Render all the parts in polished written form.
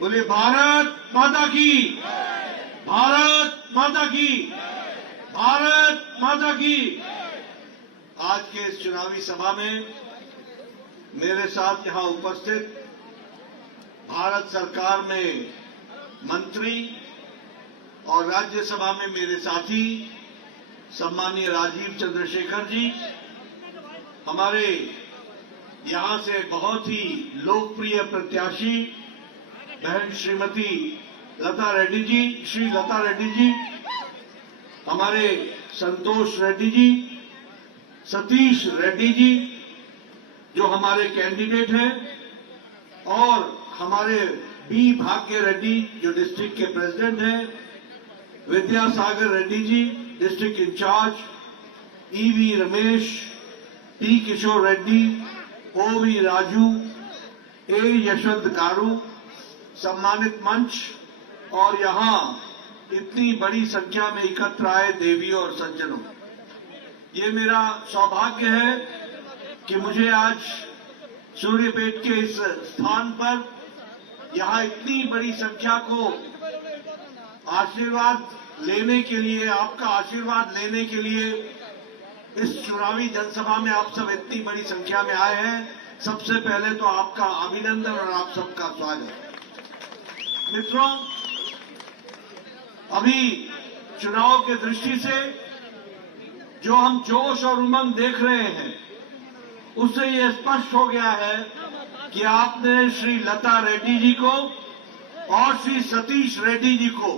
बोले भारत माता की, भारत माता की, भारत माता की। आज के इस चुनावी सभा में मेरे साथ यहां उपस्थित भारत सरकार में मंत्री और राज्यसभा में मेरे साथी सम्मानीय राजीव चंद्रशेखर जी, हमारे यहां से बहुत ही लोकप्रिय प्रत्याशी बहन श्रीमती लता रेड्डी जी, श्री लता रेड्डी जी, हमारे संतोष रेड्डी जी, सतीश रेड्डी जी जो हमारे कैंडिडेट हैं, और हमारे बी भाग्य रेड्डी जो डिस्ट्रिक्ट के प्रेसिडेंट हैं, Vidyasagar Reddy ji district incharge, EV Ramesh, T Kishore Reddy, OV Raju, ए यशवंत गारू, सम्मानित मंच और यहां इतनी बड़ी संख्या में एकत्र आए देवियों और सज्जनों, ये मेरा सौभाग्य है कि मुझे आज सूर्यपेट के इस स्थान पर यहां इतनी बड़ी संख्या को आशीर्वाद लेने के लिए, आपका आशीर्वाद लेने के लिए इस चुनावी जनसभा में आप सब इतनी बड़ी संख्या में आए हैं। सबसे पहले तो आपका अभिनंदन और आप सबका स्वागत। मित्रों, अभी चुनाव के दृष्टि से जो हम जोश और उमंग देख रहे हैं, उससे ये स्पष्ट हो गया है कि आपने श्री लता रेड्डी जी को और श्री सतीश रेड्डी जी को,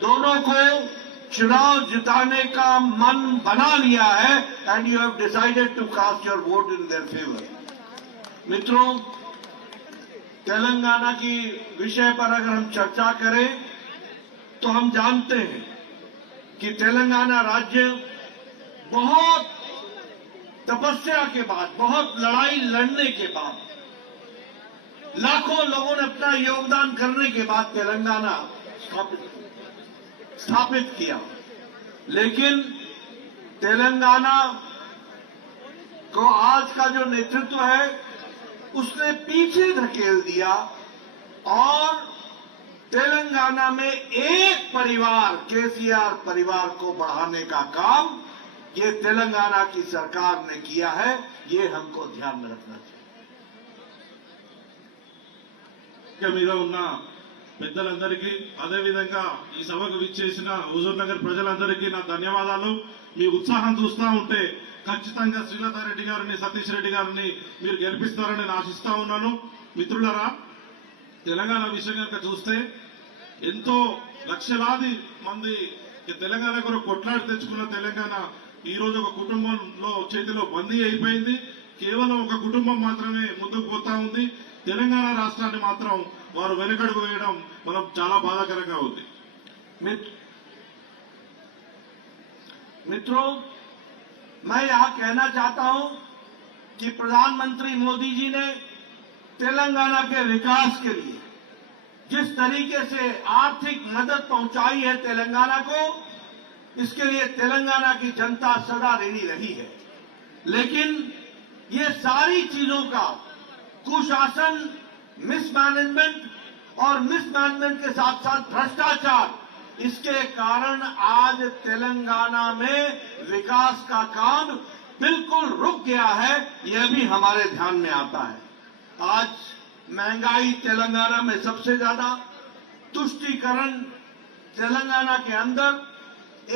दोनों को चुनाव जिताने का मन बना लिया है, and you have decided to cast your vote in their favour. मित्रों, तेलंगाना की विषय पर अगर हम चर्चा करें तो हम जानते हैं कि तेलंगाना राज्य बहुत तपस्या के बाद, बहुत लड़ाई लड़ने के बाद, लाखों लोगों ने अपना योगदान करने के बाद तेलंगाना स्थापित किया, लेकिन तेलंगाना को आज का जो नेतृत्व है उसने पीछे धकेल दिया और तेलंगाना में एक परिवार, केसीआर परिवार को बढ़ाने का काम ये तेलंगाना की सरकार ने किया है। ये हमको ध्यान में रखना चाहिए। మీద ఉన్న పెద్దలందరికీ అదే విధంగా ఈ సభకు విచ్చేసిన హుజూర్ నగర్ ప్రజలందరికీ నా ధన్యవాదాలు। మీ ఉత్సాహం చూస్తా ఉంటే ఖచ్చితంగా శ్రీలతా రెడ్డి గారిని, సతీష్ రెడ్డి గారిని మీరు గెలిపిస్తారని నేను ఆశిస్తా ఉన్నాను। మిత్రులారా, తెలంగాణ విషయం కనుక చూస్తే ఎంతో లక్షలాది మంది తెలంగాణ కొరకు కొట్లాడి తెచ్చుకున్న తెలంగాణ ఈ రోజు ఒక కుటుంబంలో చేతిలో బందీ అయిపోయింది। కేవలం ఒక కుటుంబం మాత్రమే ముందుకు పోతా ఉంది। తెలంగాణ రాష్ట్రాన్ని మాత్రం వారు వెనుకడుగు వేయడం మనం చాలా బాధాకరంగా ఉంది। मित्रों, मैं यहां कहना चाहता हूं कि प्रधानमंत्री मोदी जी ने तेलंगाना के विकास के लिए जिस तरीके से आर्थिक मदद पहुंचाई है तेलंगाना को, इसके लिए तेलंगाना की जनता सदा ऋणी रही है। लेकिन ये सारी चीजों का कुशासन, मिसमैनेजमेंट और मिसमैनेजमेंट के साथ साथ भ्रष्टाचार, इसके कारण आज तेलंगाना में विकास का काम बिल्कुल रुक गया है। यह भी हमारे ध्यान में आता है। आज महंगाई तेलंगाना में सबसे ज्यादा, तुष्टीकरण तेलंगाना के अंदर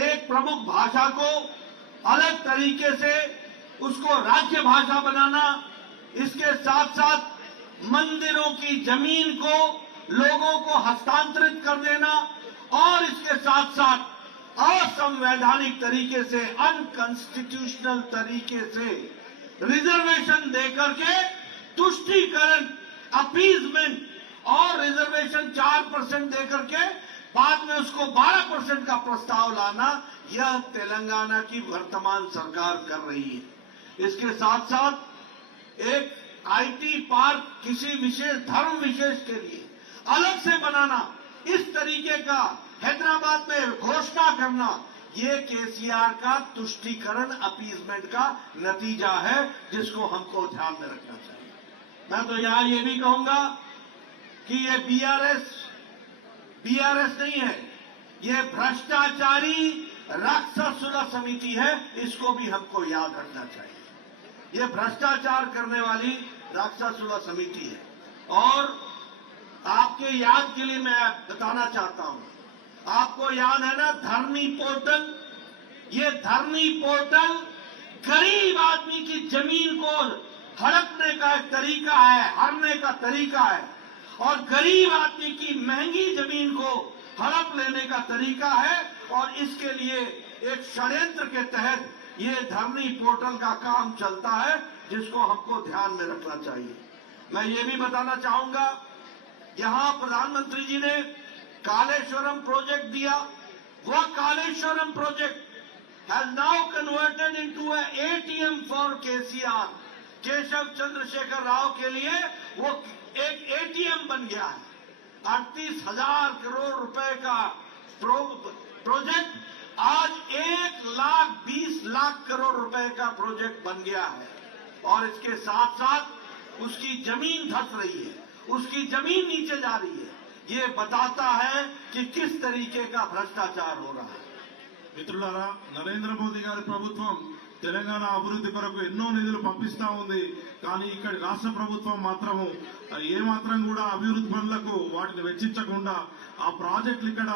एक प्रमुख भाषा को अलग तरीके से उसको राज्य भाषा बनाना, इसके साथ साथ मंदिरों की जमीन को लोगों को हस्तांतरित कर देना और इसके साथ साथ असंवैधानिक तरीके से, अनकॉन्स्टिट्यूशनल तरीके से रिजर्वेशन देकर के तुष्टीकरण, अपीजमेंट और रिजर्वेशन 4% देकर के बाद में उसको 12% का प्रस्ताव लाना, यह तेलंगाना की वर्तमान सरकार कर रही है। इसके साथ साथ एक आईटी पार्क किसी विशेष धर्म विशेष के लिए अलग से बनाना, इस तरीके का हैदराबाद में घोषणा करना, ये केसीआर का तुष्टीकरण, अपीजमेंट का नतीजा है, जिसको हमको ध्यान में रखना चाहिए। मैं तो यहां ये भी कहूंगा कि ये बीआरएस नहीं है, ये भ्रष्टाचारी राक्षसुला समिति है। इसको भी हमको याद रखना चाहिए। ये भ्रष्टाचार करने वाली राक्षसुला समिति है। और आपके याद के लिए मैं बताना चाहता हूं, आपको याद है ना धरनी पोर्टल? ये धरनी पोर्टल गरीब आदमी की जमीन को हड़पने का एक तरीका है, हरने का तरीका है, और गरीब आदमी की महंगी जमीन को हड़प लेने का तरीका है। और इसके लिए एक षड्यंत्र के तहत ये धरनी पोर्टल का काम चलता है, जिसको हमको ध्यान में रखना चाहिए। मैं ये भी बताना चाहूंगा, यहां प्रधानमंत्री जी ने कालेश्वरम प्रोजेक्ट दिया। वो Kaleshwaram project has now converted into a ATM for KCR, Keshav चंद्रशेखर राव के लिए वो एक ATM बन गया है। 38,000 करोड़ रुपए का प्रोजेक्ट आज 1,20,00,000 करोड़ रुपए का प्रोजेक्ट बन गया है। और इसके साथ साथ उसकी जमीन धंस रही है, उसकी जमीन नीचे जा रही है। ये बताता है कि किस तरीके का भ्रष्टाचार हो रहा है। మిత్రులారా, నరేంద్ర మోదీ గారి ప్రభుత్వం తెలంగాణ అభివృద్ధి కొరకు ఎన్నో నిధులు పంపిస్తా ఉంది. కానీ ఇక్కడ రాష్ట్ర ప్రభుత్వం మాత్రము ఏ మాత్రం కూడా అభివృద్ధి పనులకు వాటిని వెచ్చించకుండా, ఆ ప్రాజెక్టులు ఇక్కడ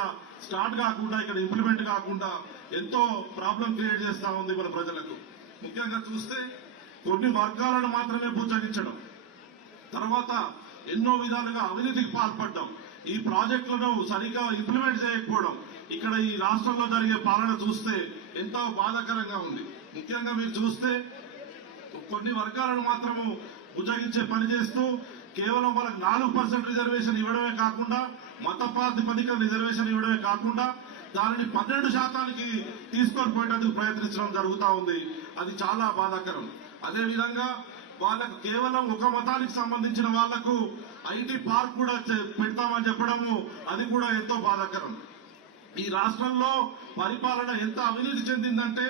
స్టార్ట్ కాకుండా, ఇక్కడ ఇంప్లిమెంట్ కాకుండా ఎంతో ప్రాబ్లం క్రియేట్ చేస్తా ఉంది మన ప్రజలకు. ముఖ్యంగా చూస్తే కొన్ని వర్గాలను మాత్రమే బుజ్జగించడం, తర్వాత ఎన్నో విధాలుగా అవినీతికి పాల్పడడం, ఈ ప్రాజెక్టులను సరిగా ఇంప్లిమెంట్ చేయకపోవడం, ఇక్కడ ఈ రాష్ట్రంలో జరిగే పాలన చూస్తే ఎంతో బాధాకరంగా ఉంది. ముఖ్యంగా మీరు చూస్తే కొన్ని వర్గాలను మాత్రము బుజ్జగించే పని చేస్తూ కేవలం వాళ్ళకి 4% రిజర్వేషన్ ఇవ్వడమే కాకుండా, మత ప్రాతిపదిక రిజర్వేషన్ ఇవ్వడమే కాకుండా దానిని 12% తీసుకొని పోయేందుకు ప్రయత్నించడం జరుగుతూ ఉంది. అది చాలా బాధాకరం. అదేవిధంగా వాళ్ళకు కేవలం ఒక మతానికి సంబంధించిన వాళ్లకు ఐటీ పార్క్ కూడా పెడతామని చెప్పడము అది కూడా ఎంతో బాధాకరం. ఈ రాష్ట్రంలో పరిపాలన ఎంత అవినీతి చెందిందంటే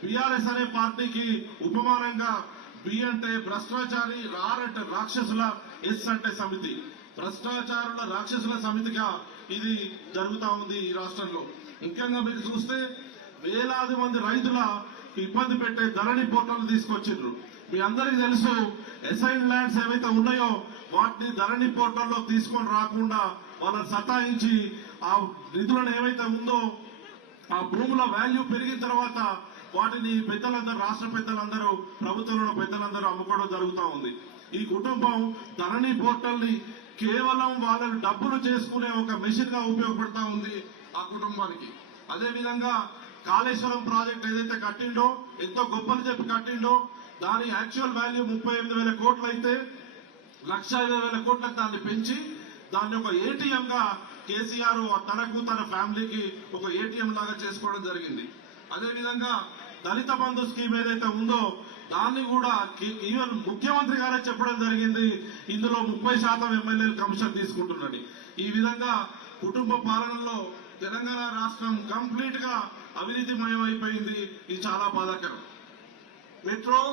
బీఆర్ఎస్ అనే పార్టీకి ఉపమానంగా బి అంటే భ్రష్టాచారి, ఆర్ అంటే రాక్షసుల, ఎస్ అంటే సమితి, భ్రష్టాచారుల రాక్షసుల సమితిగా ఇది జరుగుతా ఉంది ఈ రాష్ట్రంలో. ముఖ్యంగా మీరు చూస్తే వేలాది మంది రైతుల ఇబ్బంది పెట్టే ధరణి పోర్టల్ తీసుకొచ్చిండ్రు. మీ అందరికీ తెలుసు, అసైన్ ల్యాండ్స్ ఏవైతే ఉన్నాయో వాటిని ధరణి పోర్టల్లో తీసుకొని రాకుండా వాళ్ళని సతాయించి ఆ నిధులను ఏవైతే ఉందో ఆ భూముల వాల్యూ పెరిగిన తర్వాత వాటిని పెద్దలందరూ, రాష్ట్ర పెద్దలందరూ, ప్రభుత్వంలో పెద్దలందరూ అమ్ముకోవడం జరుగుతూ ఉంది. ఈ కుటుంబం ధరణి పోర్టల్ ని కేవలం వాళ్ళని డబ్బులు చేసుకునే ఒక మెషిన్ గా ఉపయోగపడతా ఉంది ఆ కుటుంబానికి. అదేవిధంగా కాళేశ్వరం ప్రాజెక్ట్ ఏదైతే కట్టిండో, ఎంతో గొప్పలు చెప్పి కట్టిండో, దాని యాక్చువల్ వాల్యూ 38,000 కోట్లు అయితే 1,20,000 కోట్లకు దాన్ని పెంచి దాన్ని ఒక ఏటీఎం గా కేసీఆర్ తనకు తన ఫ్యామిలీకి ఒక ఏటీఎం లాగా చేసుకోవడం జరిగింది. అదేవిధంగా దళిత బంధు స్కీమ్ ఏదైతే ఉందో దాన్ని కూడా ఈవెన్ ముఖ్యమంత్రి గారే చెప్పడం జరిగింది, ఇందులో 30% ఎమ్మెల్యేలు కమిషన్ తీసుకుంటున్నది. ఈ విధంగా కుటుంబ పాలనలో తెలంగాణ రాష్ట్రం కంప్లీట్ గా అవినీతిమయం అయిపోయింది. ఇది చాలా బాధాకరం. मित्रों,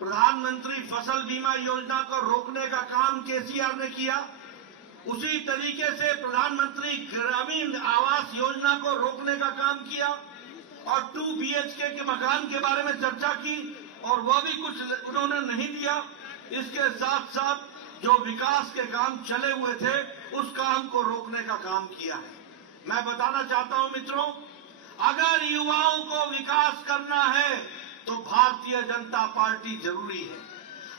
प्रधानमंत्री फसल बीमा योजना को रोकने का काम केसीआर ने किया। उसी तरीके से प्रधानमंत्री ग्रामीण आवास योजना को रोकने का काम किया और 2 BHK के मकान के बारे में चर्चा की और वह भी कुछ उन्होंने नहीं दिया। इसके साथ साथ जो विकास के काम चले हुए थे उस काम को रोकने का काम किया है। मैं बताना चाहता हूं मित्रों, अगर युवाओं को विकास करना है तो भारतीय जनता पार्टी जरूरी है।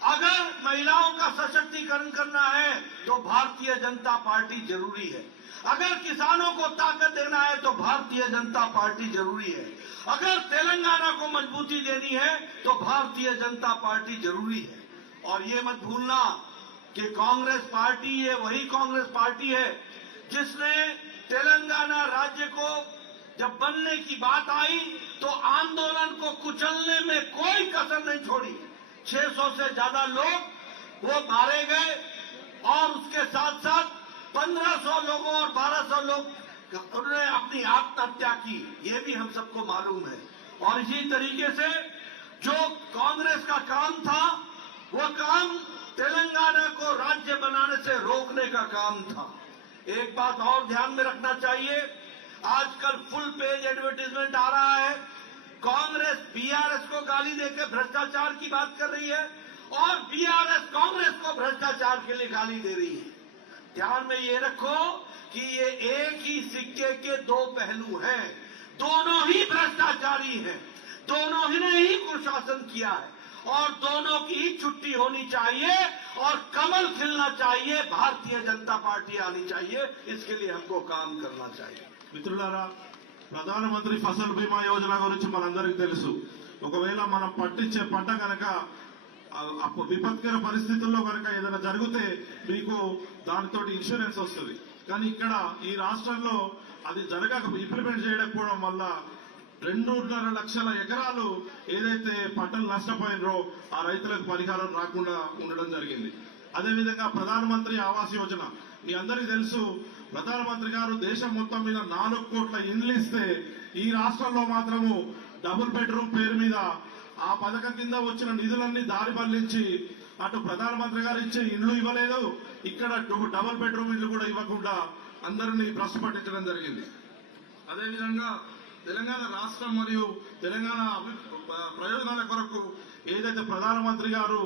अगर महिलाओं का सशक्तिकरण करना है तो भारतीय जनता पार्टी जरूरी है। अगर किसानों को ताकत देना है तो भारतीय जनता पार्टी जरूरी है। अगर तेलंगाना को मजबूती देनी है तो भारतीय जनता पार्टी जरूरी है। और ये मत भूलना कि कांग्रेस पार्टी, ये वही कांग्रेस पार्टी है जिसने तेलंगाना राज्य को जब बनने की बात आई तो आंदोलन को कुचलने में कोई कसर नहीं छोड़ी। 600 से ज्यादा लोग वो मारे गए और उसके साथ साथ 1500 लोगों और 1200 लोग उन्होंने अपनी आत्महत्या की। ये भी हम सबको मालूम है। और इसी तरीके से जो कांग्रेस का काम था वो काम तेलंगाना को राज्य बनाने से रोकने का काम था। एक बात और ध्यान में रखना चाहिए, आजकल फुल पेज एडवर्टाइजमेंट आ रहा है, कांग्रेस बीआरएस को गाली देकर भ्रष्टाचार की बात कर रही है और बीआरएस कांग्रेस को भ्रष्टाचार के लिए गाली दे रही है। ध्यान में ये रखो कि ये एक ही सिक्के के दो पहलू हैं, दोनों ही भ्रष्टाचारी हैं, दोनों ही ने ही कुशासन किया है और दोनों की ही छुट्टी होनी चाहिए और कमल खिलना चाहिए, भारतीय जनता पार्टी आनी चाहिए। इसके लिए हमको काम करना चाहिए। మిత్రులారా, ప్రధానమంత్రి ఫసల్ బీమా యోజన గురించి మనందరికీ తెలుసు. ఒకవేళ మనం పట్టించే పంట కనుక విపత్కర పరిస్థితుల్లో కనుక ఏదైనా జరిగితే మీకు దానితో ఇన్సూరెన్స్ వస్తుంది. కానీ ఇక్కడ ఈ రాష్ట్రంలో అది జరగక ఇంప్లిమెంట్ చేయకపోవడం వల్ల 2.5 లక్షల ఎకరాలు ఏదైతే పంటలు నష్టపోయినరో ఆ రైతులకు పరిహారం రాకుండా ఉండడం జరిగింది. అదేవిధంగా ప్రధానమంత్రి ఆవాస్ యోజన మీ అందరికీ తెలుసు. ప్రధానమంత్రి గారు దేశం మొత్తం మీద 4 కోట్ల ఇండ్లు ఇస్తే ఈ రాష్ట్రంలో మాత్రము డబుల్ బెడ్రూమ్ పేరు మీద ఆ పథకం కింద వచ్చిన నిధులన్నీ దారి మళ్లించి అటు ప్రధానమంత్రి గారు ఇచ్చే ఇండ్లు ఇవ్వలేదు, ఇక్కడ డబుల్ బెడ్రూమ్ ఇండ్లు కూడా ఇవ్వకుండా అందరినీ భ్రష్టు పట్టించడం జరిగింది. అదేవిధంగా తెలంగాణ రాష్ట్రం మరియు తెలంగాణ ప్రయోజనాల కొరకు ఏదైతే ప్రధానమంత్రి గారు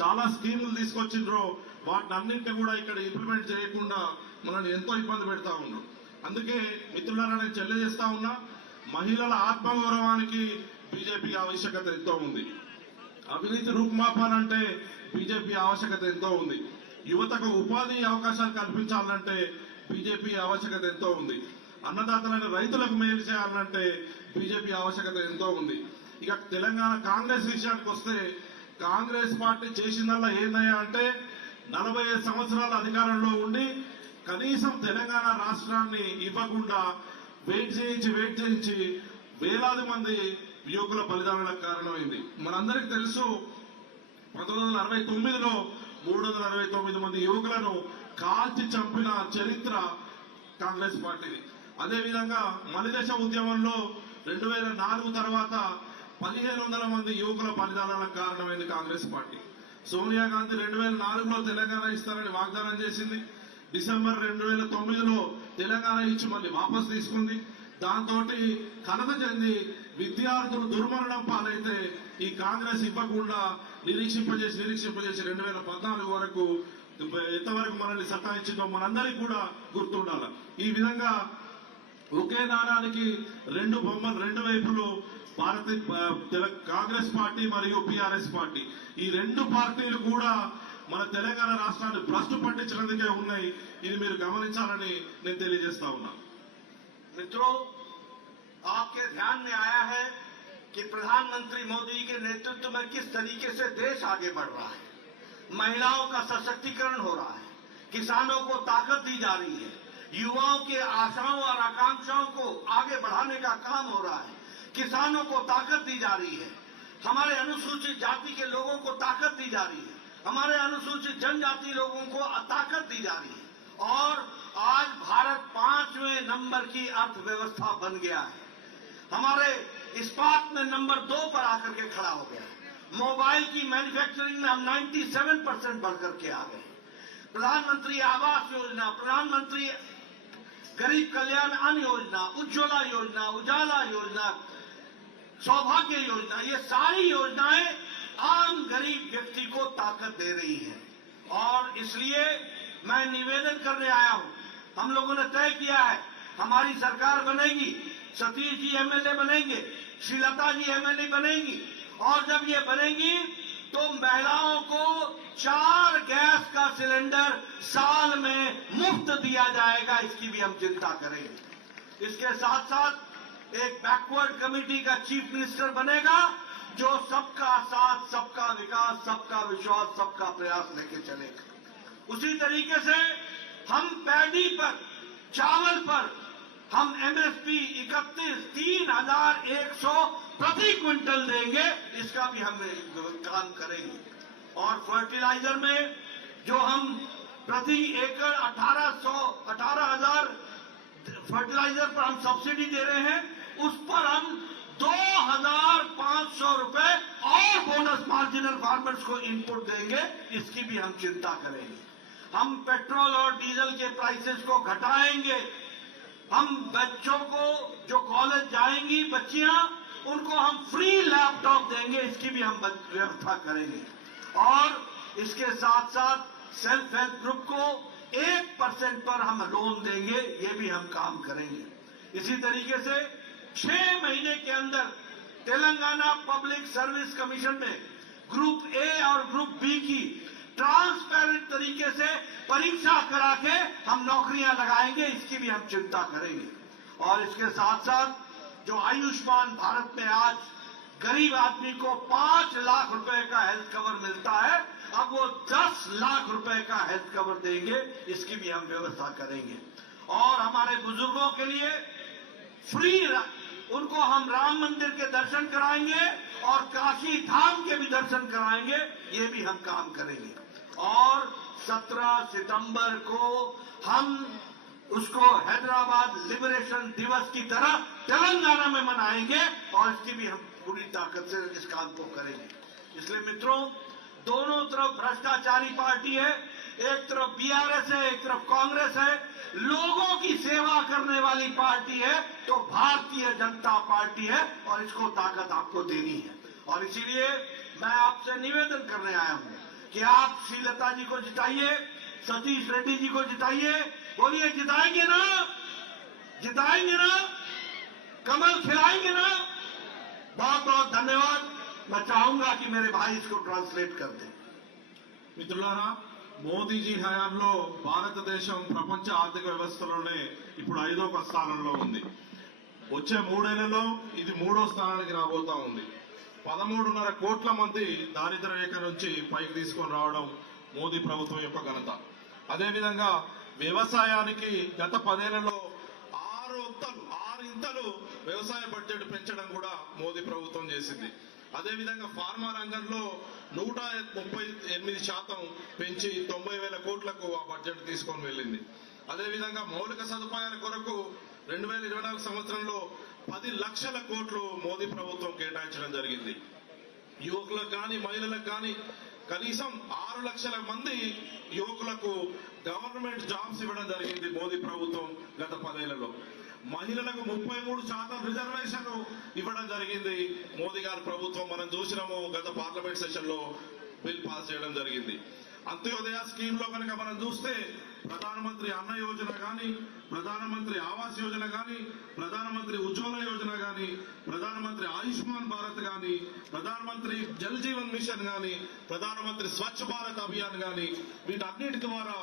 చాలా స్కీములు తీసుకొచ్చిండ్రో వాటినన్నింటినీ కూడా ఇక్కడ ఇంప్లిమెంట్ చేయకుండా మనల్ని ఎంతో ఇబ్బంది పెడతా ఉన్నారు. అందుకే మిత్రులారా, నేను తెలియజేస్తా ఉన్నా, మహిళల ఆత్మగౌరవానికి బీజేపీ ఆవశ్యకత ఎంతో ఉంది. అవినీతి రూపుమాపాలంటే బీజేపీ ఆవశ్యకత ఎంతో ఉంది. యువతకు ఉపాధి అవకాశాలు కల్పించాలంటే బీజేపీ ఆవశ్యకత ఎంతో ఉంది. అన్నదాతలైన రైతులకు మేలు చేయాలంటే బీజేపీ ఆవశ్యకత ఎంతో ఉంది. ఇక తెలంగాణ కాంగ్రెస్ విషయానికి వస్తే, కాంగ్రెస్ పార్టీ చేసిందల్లా ఏందయ్యా అంటే 45 సంవత్సరాల అధికారంలో ఉండి కనీసం తెలంగాణ రాష్ట్రాన్ని ఇవ్వకుండా వెయిట్ చేయించి వేలాది మంది యువకుల బలిదానాలకు కారణమైంది. మనందరికీ తెలుసు, 1969లో 369 మంది యువకులను కాల్చి చంపిన చరిత్ర కాంగ్రెస్ పార్టీది. అదేవిధంగా మలిదశ ఉద్యమంలో 2004 తర్వాత 1500 మంది యువకుల బలిదానాలకు కారణమైంది కాంగ్రెస్ పార్టీ. సోనియా గాంధీ 2004లో తెలంగాణ ఇస్తారని వాగ్దానం చేసింది. డిసెంబర్ 2009లో తెలంగాణ ఇచ్చి మళ్ళీ వాపసు తీసుకుంది. దాంతో కలత చెంది విద్యార్థులు దుర్మరణం పాలైతే ఈ కాంగ్రెస్ ఇవ్వకుండా నిరీక్షింపజేసి 2014 వరకు ఎంతవరకు మనల్ని సతాయించిందో మనందరికీ కూడా గుర్తుండాలి. ఈ విధంగా ఒకే నాణానికి 2 బొమ్మలు, 2 వైపులు కాంగ్రెస్ పార్టీ మరియు బీఆర్ఎస్ పార్టీ, ఈ 2 పార్టీలు కూడా మన తెలంగాణ రాష్ట్రాన్ని భ్రష్టు పట్టించినందుకే ఉన్నాయి. ఇది మీరు గమనించాలని నేను తెలియజేస్తా ఉన్నా. मित्रों, आपके ध्यान में आया है कि प्रधानमंत्री मोदी के नेतृत्व में किस तरीके से देश आगे बढ़ रहा है। महिलाओं का सशक्तिकरण हो रहा है, किसानों को ताकत दी जा रही है, युवाओं के आशाओं और आकांक्षाओं को आगे बढ़ाने का काम हो रहा है, किसानों को ताकत दी जा रही है, हमारे अनुसूचित जाति के लोगों को ताकत दी जा रही है, हमारे अनुसूचित जनजाति लोगों को ताकत दी जा रही है और आज भारत 5वें नंबर की अर्थव्यवस्था बन गया है। हमारे इस्पात में नंबर 2 पर आकर के खड़ा हो गया है। मोबाइल की मैन्युफैक्चरिंग में हम 97% बढ़कर के आ गए। प्रधानमंत्री आवास योजना, प्रधानमंत्री गरीब कल्याण अन्न योजना, उज्ज्वला योजना, उजाला योजना, सौभाग्य योजना, ये सारी योजनाएं आम गरीब व्यक्ति को ताकत दे रही है। और इसलिए मैं निवेदन करने आया हूं, हम लोगों ने तय किया है हमारी सरकार बनेगी, सतीश जी एमएलए बनेंगे, श्रीलता जी एमएलए बनेंगी और जब ये बनेगी तो महिलाओं को 4 गैस का सिलेंडर साल में मुफ्त दिया जाएगा, इसकी भी हम चिंता करेंगे। इसके साथ साथ एक बैकवर्ड कमेटी का चीफ मिनिस्टर बनेगा जो सबका साथ, सबका विकास, सबका विश्वास, सबका प्रयास लेके चलेगा। उसी तरीके से हम पैडी पर, चावल पर हम एमएसपी 3,100 प्रति क्विंटल देंगे, इसका भी हम काम करेंगे। और फर्टिलाइजर में जो हम प्रति एकड़ 18,000 फर्टिलाइजर पर हम सब्सिडी दे रहे हैं, उस पर हम 2,500 रुपए और बोनस मार्जिनल फार्मर्स को इनपुट देंगे, इसकी भी हम चिंता करेंगे। हम पेट्रोल और डीजल के प्राइसेस को घटाएंगे। हम बच्चों को जो कॉलेज जाएंगी बच्चियां, उनको हम फ्री लैपटॉप देंगे, इसकी भी हम व्यवस्था करेंगे। और इसके साथ साथ सेल्फ हेल्प ग्रुप को 1% पर हम लोन देंगे, ये भी हम काम करेंगे। इसी तरीके से 6 महीने के अंदर तेलंगाना पब्लिक सर्विस कमीशन में ग्रुप ए और ग्रुप बी की ट्रांसपेरेंट तरीके से परीक्षा करा के हम नौकरियां लगाएंगे, इसकी भी हम चिंता करेंगे। और इसके साथ साथ जो आयुष्मान भारत में आज गरीब आदमी को 5 लाख रुपए का हेल्थ कवर मिलता है, अब वो 10 लाख रुपए का हेल्थ कवर देंगे, इसकी भी हम व्यवस्था करेंगे। और हमारे बुजुर्गों के लिए फ्री उनको हम राम मंदिर के दर्शन कराएंगे और काशी धाम के भी दर्शन कराएंगे, ये भी हम काम करेंगे। और 17 सितंबर को हम उसको हैदराबाद लिबरेशन दिवस की तरह तेलंगाना में मनाएंगे और इसकी भी हम पूरी ताकत से इस काम को करेंगे। इसलिए मित्रों, दोनों तरफ भ्रष्टाचारी पार्टी है, एक तरफ बीआरएस है, एक तरफ कांग्रेस है। लोगों की सेवा करने वाली पार्टी है तो भारतीय जनता पार्टी है और इसको ताकत आपको देनी है। और इसीलिए मैं आपसे निवेदन करने आया हूं कि आप श्रीलता जी को जिताइए, सतीश रेड्डी जी को जिताइए। बोलिए, जिताएंगे ना? जिताएंगे ना? कमल खिलाएंगे ना? बहुत बहुत धन्यवाद। मैं चाहूंगा कि मेरे भाई इसको ट्रांसलेट कर दें। మిత్రులారా, మోదీజీ హయాంలో భారతదేశం ప్రపంచ ఆర్థిక వ్యవస్థలోనే ఇప్పుడు 5వ స్థానంలో ఉంది. వచ్చే 3 ఏళ్లలో ఇది 3వ స్థానానికి రాబోతా ఉంది. 13.5 కోట్ల మంది దారిద్ర రేఖ నుంచి పైకి తీసుకొని రావడం మోదీ ప్రభుత్వం యొక్క ఘనత. అదేవిధంగా వ్యవసాయానికి గత 10 ఏళ్లలో 6 ఇంతలు వ్యవసాయ బడ్జెట్ పెంచడం కూడా మోదీ ప్రభుత్వం చేసింది. అదేవిధంగా ఫార్మా రంగంలో 138% పెంచి 90,000 కోట్లకు ఆ బడ్జెట్ తీసుకొని వెళ్ళింది. అదేవిధంగా మౌలిక సదుపాయాల కొరకు 2024 సంవత్సరంలో 10 లక్షల కోట్లు మోదీ ప్రభుత్వం కేటాయించడం జరిగింది. యువకులకు కానీ మహిళలకు కానీ కనీసం 6 లక్షల మంది యువకులకు గవర్నమెంట్ జాబ్స్ ఇవ్వడం జరిగింది మోదీ ప్రభుత్వం గత 10 ఏళ్లలో. మహిళలకు 33% రిజర్వేషన్ ఇవ్వడం జరిగింది మోదీ గారి ప్రభుత్వం. మనం చూసినాము గత పార్లమెంట్ సెషన్ లో బిల్ పాస్ చేయడం జరిగింది. అంత్యోదయ స్కీమ్ లో కనుక మనం చూస్తే ప్రధానమంత్రి అన్న యోజన గాని, ప్రధానమంత్రి ఆవాస్ యోజన గాని, ప్రధానమంత్రి ఉజ్వల యోజన గాని, ప్రధానమంత్రి ఆయుష్మాన్ భారత్ గాని, ప్రధానమంత్రి జల్ జీవన్ మిషన్ గాని, ప్రధానమంత్రి స్వచ్ఛ భారత్ అభియాన్ గాని, వీటన్నిటి ద్వారా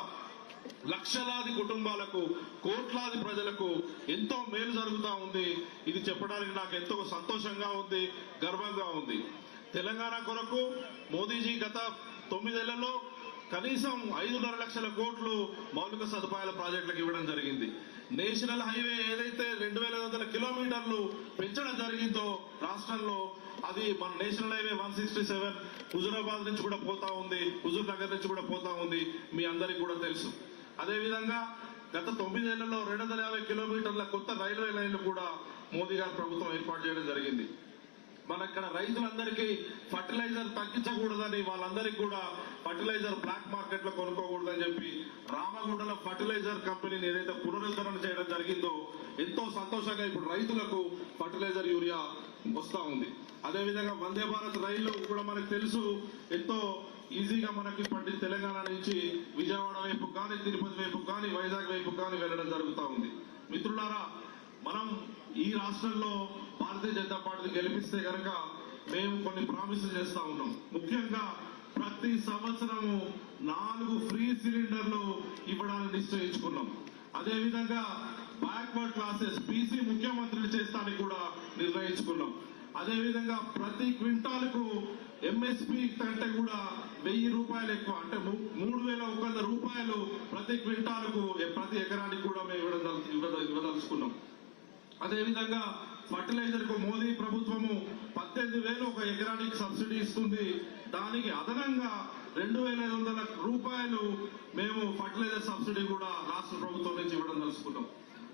లక్షలాది కుటుంబాలకు, కోట్లాది ప్రజలకు ఎంతో మేలు జరుగుతా ఉంది. ఇది చెప్పడానికి నాకు ఎంతో సంతోషంగా ఉంది, గర్వంగా ఉంది. తెలంగాణ కొరకు మోదీజీ గత 9 ఏళ్లలో కనీసం 5.5 లక్షల కోట్లు మౌలిక సదుపాయాల ప్రాజెక్టులకు ఇవ్వడం జరిగింది. నేషనల్ హైవే ఏదైతే 2,500 కిలోమీటర్లు పెంచడం జరిగిందో రాష్ట్రంలో, అది మన నేషనల్ హైవే 167 హుజూరాబాద్ నుంచి కూడా పోతా ఉంది, హుజూర్ నగర్ నుంచి కూడా పోతా ఉంది, మీ అందరికీ కూడా తెలుసు. అదేవిధంగా గత 9 ఏళ్లలో 250 కిలోమీటర్ల కొత్త రైల్వే లైన్లు కూడా మోదీ గారి ప్రభుత్వం ఏర్పాటు చేయడం జరిగింది. మన ఇక్కడ రైతులందరికీ ఫర్టిలైజర్ తగ్గించకూడదని, వాళ్ళందరికీ కూడా ఫర్టిలైజర్ బ్లాక్ మార్కెట్ లో కొనుక్కోకూడదని చెప్పి రామగుండలో ఫర్టిలైజర్ కంపెనీని ఏదైతే పునరుద్ధరణ చేయడం జరిగిందో ఎంతో సంతోషంగా ఇప్పుడు రైతులకు ఫర్టిలైజర్ యూరియా వస్తా ఉంది. అదేవిధంగా వందే భారత్ రైలు కూడా మనకు తెలుసు, ఎంతో ఈజీగా మనకి పట్టి తెలంగాణ నుంచి విజయవాడ వైపు కానీ, తిరుపతి వైపు కానీ, వైజాగ్ వైపు కానీ వెళ్ళడం జరుగుతూ ఉంది. మిత్రులారా, మనం ఈ రాష్ట్రంలో భారతీయ జనతా పార్టీ గెలిపిస్తే కనుక మేము కొన్ని ప్రామిసులు చేస్తా ఉన్నాం. ముఖ్యంగా ప్రతి సంవత్సరము 4 ఫ్రీ సిలిండర్లు ఇవ్వడానికి నిశ్చయించుకున్నాం. అదేవిధంగా బ్యాక్వర్డ్ క్లాసెస్ బీసీ ముఖ్యమంత్రిని చేస్తానికి కూడా నిర్ణయించుకున్నాం. అదేవిధంగా ప్రతి క్వింటాల్కు ఎంఎస్పీ కంటే కూడా 1000 రూపాయలు ఎక్కువ, అంటే 3,100 రూపాయలు ప్రతి క్వింటాల్కు ప్రతి ఎకరానికి కూడా మేము ఇవ్వదలుచుకున్నాం. అదేవిధంగా ఫర్టిలైజర్ కు మోదీ ప్రభుత్వము 18,000 ఒక ఎకరానికి సబ్సిడీ ఇస్తుంది. దానికి అదనంగా 2,500 రూపాయలు మేము ఫర్టిలైజర్ సబ్సిడీ కూడా రాష్ట్ర ప్రభుత్వం నుంచి ఇవ్వడం తెలుసుకున్నాం.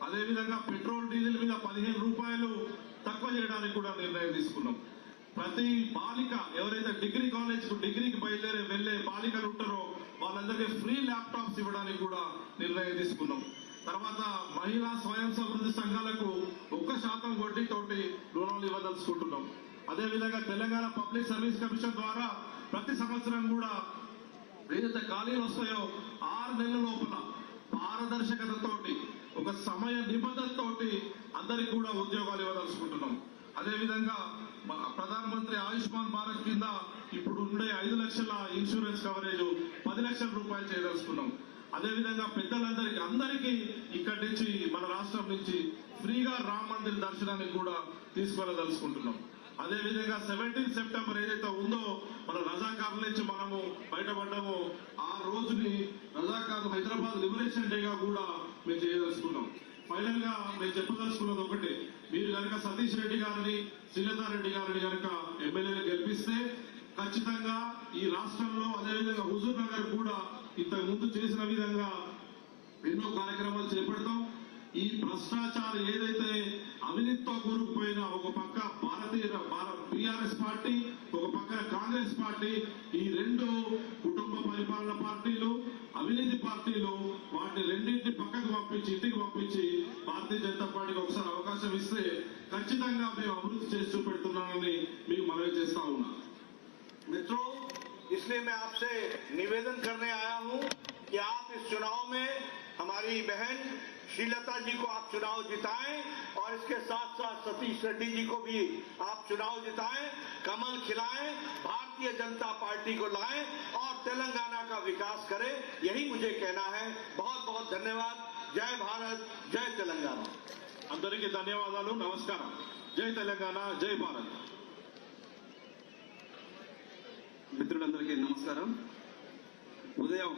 అదేవిధంగా పెట్రోల్ డీజిల్ మీద 15 రూపాయలు తక్కువ చేయడానికి కూడా నిర్ణయం తీసుకున్నాం. ప్రతి బాలిక ఎవరైతే డిగ్రీకి వెళ్లే బాలికలు ఉంటారో వాళ్ళందరికీ ఫ్రీ ల్యాప్టాప్స్ ఇవ్వడానికి కూడా నిర్ణయం తీసుకున్నాం. తర్వాత మహిళా స్వయం సమృద్ధి సంఘాలకు 1% వడ్డీతోటి రుణాలు ఇవ్వదలుచుకుంటున్నాం. అదేవిధంగా తెలంగాణ పబ్లిక్ సర్వీస్ కమిషన్ ద్వారా ప్రతి సంవత్సరం కూడా ఏదైతే ఖాళీలు వస్తాయో 6 నెలల లోపల పారదర్శకతతోటి ఒక సమయ నిబంధనతోటి అందరికి కూడా ఉద్యోగాలు ఇవ్వదలుచుకుంటున్నాం. అదేవిధంగా ప్రధానమంత్రి ఆయుష్మాన్ భారత్ కింద ఇప్పుడు ఉండే 5 లక్షల ఇన్సూరెన్స్ కవరేజ్ 10 లక్షల రూపాయలు చేయదలుచుకున్నాం. అదేవిధంగా అందరికీ ఇక్కడి నుంచి మన రాష్ట్రం నుంచి ఫ్రీగా రామ్ మందిర్ దర్శనానికి కూడా తీసుకెళ్లదలుచుకుంటున్నాం. అదేవిధంగా 17 సెప్టెంబర్ ఏదైతే ఉందో మన రజాకార్ల నుంచి మనము బయటపడ్డామో ఆ రోజుని రజాకార్ హైదరాబాద్ లిబరేషన్ డేగా కూడా మేము చేయదలుచుకున్నాం. ఫైనల్ గా మేము చెప్పదలుచుకున్నది ఒకటే, మీరు కనుక సతీష్ రెడ్డి గారిని శ్రీలతారెడ్డి గారిని కనుక ఎమ్మెల్యేలు గెలిపిస్తే ఖచ్చితంగా ఈ రాష్ట్రంలో అదేవిధంగా హుజూర్ నగర్ కూడా ఇంతకు ముందు చేసిన విధంగా ఎన్నో కార్యక్రమాలు చేపడతాం. ఈ భ్రష్టాచారం ఏదైతే అవినీతితో కూరుకుపోయిన ఒక పక్క బీఆర్ఎస్ పార్టీ, ఒక పక్క కాంగ్రెస్ పార్టీ, ఈ 2 కుటుంబ పరిపాలన పార్టీలు, అవినీతి పార్టీలు, వాటిని రెండింటిని పక్కకు పంపించి ఇంటికి పంపించి భారతీయ జనతా పార్టీకి ఒకసారి అవకాశం ఇస్తే ఖచ్చితంగా మేము అభివృద్ధి చేసి చూపెడుతున్నామని మీకు మనవి చేస్తా ఉన్నా. मित्रों, इसलिए मैं आपसे निवेदन करने आया हूं कि आप इस चुनाव में हमारी बहन श्रीलता जी को आप चुनाव जिताएं और इसके साथ साथ सतीश रेड्डी जी को भी आप चुनाव जिताएं, कमल खिलाएं, भारतीय जनता पार्टी को लाएं और तेलंगाना का विकास करें। यही मुझे कहना है। बहुत बहुत धन्यवाद। जय भारत, जय तेलंगाना। అందరికీ ధన్యవాదాలు. నమస్కారం. జై తెలంగాణ, జై భారత్. మిత్రులందరికీ నమస్కారం. ఉదయం